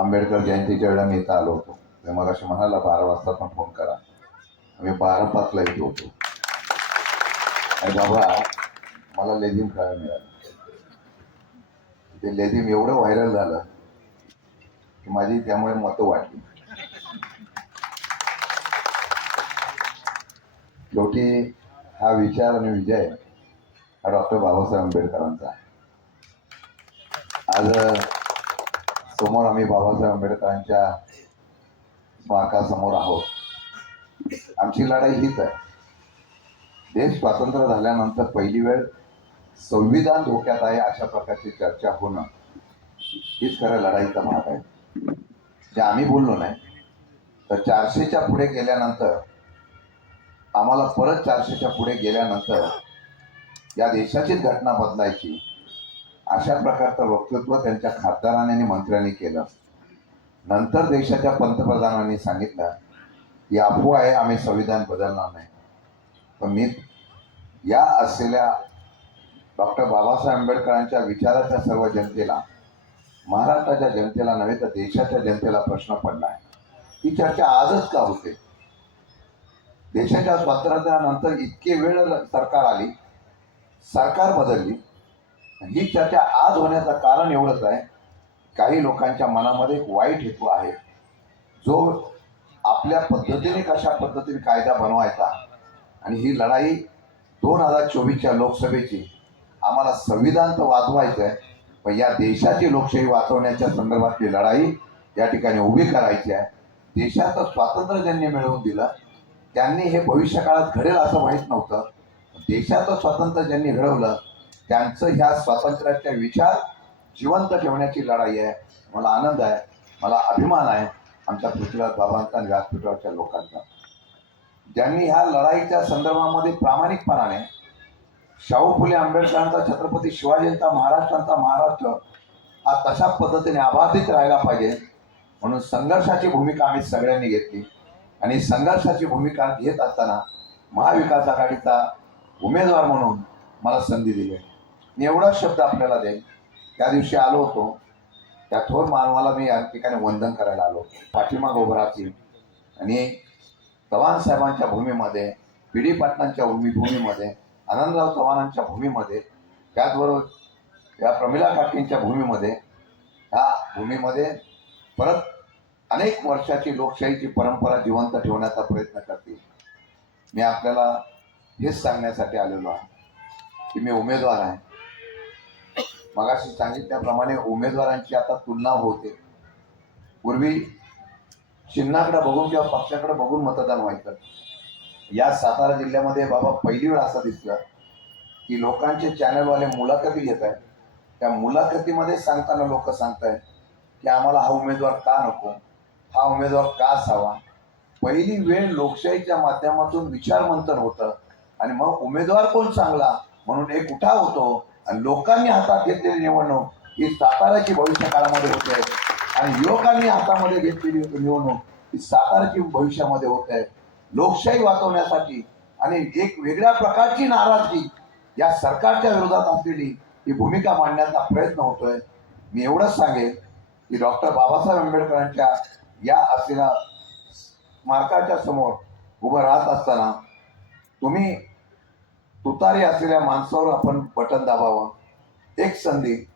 आंबेडकर जयंतीच्या वेळेला मी इथं आलो होतो. मी मग अशी म्हणाला बारा वाजता पण फोन करा. आम्ही बारा पाचला इथे होतो. आणि बाबा मला लेझिम खेळायला मिळालं. ते लेझिम एवढं व्हायरल झालं की माझी त्यामुळे मतं वाटली शेवटी हा विचार आणि विजय हा डॉक्टर बाबासाहेब आंबेडकरांचा आज समोर आम्ही बाबासाहेब आंबेडकरांच्या स्मारकासमोर आहोत. आमची लढाई हीच आहे. देश स्वातंत्र्य झाल्यानंतर पहिली वेळ संविधान धोक्यात आहे अशा प्रकारची चर्चा होणं. हीच खरं लढाईचा भाग आहे. जे आम्ही बोललो नाही तर चारशेच्या पुढे गेल्यानंतर आम्हाला परत चारशेच्या पुढे गेल्यानंतर या देशाचीच घटना बदलायची अशा प्रकारचं वक्तृत्व त्यांच्या खासदारांनी आणि मंत्र्यांनी केलं. नंतर देशाच्या पंतप्रधानांनी सांगितलं की अफवा आहे आम्ही संविधान बदलणार नाही. पण मी या असलेल्या डॉक्टर बाबासाहेब आंबेडकरांच्या विचाराच्या सर्व जनतेला महाराष्ट्राच्या जनतेला नव्हे तर देशाच्या जनतेला प्रश्न पडला आहे. ही चर्चा आजच का होते? देशाच्या स्वातंत्र्यानंतर इतके वेळ सरकार आली सरकार बदलली ही चर्चा आज होण्याचं कारण एवढंच आहे. काही लोकांच्या मनामध्ये एक वाईट हेतू आहे. जो आपल्या पद्धतीने कशा पद्धतीने कायदा बनवायचा आणि ही लढाई दोन हजार चोवीसच्या लोकसभेची आम्हाला संविधान तर वाचवायचं आहे पण या देशाची लोकशाही वाचवण्याच्या संदर्भातली लढाई या ठिकाणी उभी करायची आहे. देशाचं स्वातंत्र्य ज्यांनी मिळवून दिलं त्यांनी हे भविष्यकाळात घडेल असं माहीत नव्हतं. देशाचं स्वातंत्र्य ज्यांनी घडवलं त्यांचं ह्या स्वातंत्र्याच्या विचार जिवंत ठेवण्याची लढाई आहे. मला आनंद आहे मला अभिमान आहे आमच्या पृथ्वीराज बाबांचा आणि व्यासपीठावरच्या लोकांचा. ज्यांनी ह्या लढाईच्या संदर्भामध्ये प्रामाणिकपणाने शाहू फुले आंबेडकरांचा छत्रपती शिवाजींचा महाराष्ट्रांचा महाराष्ट्र हा तशा पद्धतीने आबाधित राहायला पाहिजे म्हणून संघर्षाची भूमिका आम्ही सगळ्यांनी घेतली. आणि संघर्षाची भूमिका घेत असताना महाविकास आघाडीचा उमेदवार म्हणून मला संधी दिली. मी शब्द आपल्याला देईन. त्या दिवशी आलो होतो. त्या थोर मानवाला मी या ठिकाणी वंदन करायला आलो पाठीमाग उभं राहतील. आणि चव्हाण साहेबांच्या भूमीमध्ये पी डी पाटलांच्या भूमी भूमीमध्ये आनंदराव चव्हाणांच्या भूमीमध्ये त्याचबरोबर या प्रमिला काकींच्या भूमीमध्ये ह्या भूमीमध्ये परत अनेक वर्षाची लोकशाहीची परंपरा जिवंत ठेवण्याचा प्रयत्न करतील. मी आपल्याला हेच सांगण्यासाठी आलेलो आहे की मी उमेदवार आहे. मगाशी सांगितल्याप्रमाणे उमेदवारांची आता तुलना होते. पूर्वी चिन्हाकडे बघून किंवा पक्षाकडे बघून मतदान व्हायचं. या सातारा जिल्ह्यामध्ये बाबा पहिली वेळ असं दिसलं की लोकांचे चॅनलवाले मुलाखती घेत आहेत. त्या मुलाखतीमध्ये सांगताना लोक सांगतायत की आम्हाला हा उमेदवार का नको? हा उमेदवार का असावा? पहिली वेळ लोकशाहीच्या माध्यमातून विचारमंथन होतं आणि मग उमेदवार कोण चांगला? म्हणून एक उठाव होतो. आणि लोकांनी हातात घेतलेली निवडणूक ही साताऱ्याची भविष्य काळामध्ये होते आणि युवकांनी हातामध्ये घेतलेली निवडणूक ही साताराची भविष्यामध्ये होत आहे. लोकशाही वाचवण्यासाठी आणि एक वेगळ्या प्रकारची नाराजगी या सरकारच्या विरोधात असलेली ही भूमिका मांडण्याचा प्रयत्न होतोय. मी एवढंच सांगेन की डॉक्टर बाबासाहेब आंबेडकरांच्या या असलेल्या मार्काच्या समोर उभं राहत असताना तुम्ही तुतारी असलेल्या माणसावर आपण बटन दाबावं. एक संधी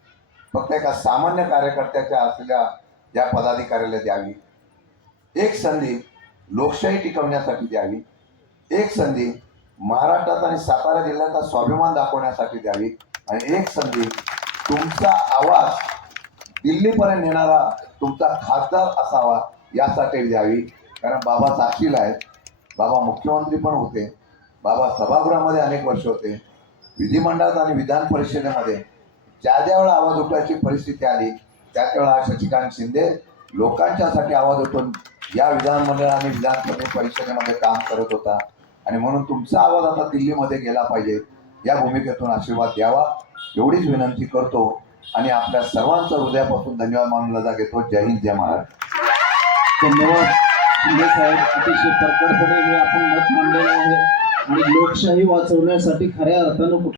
फक्त एका सामान्य कार्यकर्त्याच्या असलेल्या या पदाधिकाऱ्याला द्यावी. एक संधी लोकशाही टिकवण्यासाठी द्यावी. एक संधी महाराष्ट्रात आणि सातारा जिल्ह्याचा स्वाभिमान दाखवण्यासाठी द्यावी. आणि एक संधी तुमचा आवाज दिल्लीपर्यंत नेणारा तुमचा खासदार असावा यासाठी द्यावी. कारण बाबा साक्षीला आहेत. बाबा मुख्यमंत्री पण होते. बाबा सभागृहामध्ये अनेक वर्ष होते. विधिमंडळात आणि विधान परिषदेमध्ये ज्या ज्या वेळा आवाज उठवायची परिस्थिती आली त्या वेळा शशिकांत शिंदे लोकांच्यासाठी आवाज उठवून या विधानमंडळ आणि विधान परिषदेमध्ये काम करत होता. आणि म्हणून तुमचा आवाज आता दिल्लीमध्ये गेला पाहिजे. या भूमिकेतून आशीर्वाद द्यावा. एवढीच विनंती करतो. आणि आपल्या सर्वांचा हृदयापासून धन्यवाद मानला जा घेतो जय हिंद जय महाराज धन्यवाद. शिंदे साहेब अतिशय परकडपणे हे आपण मत मांडलेलं आहे. आणि लोकशाही वाचवण्यासाठी खऱ्या अर्थानं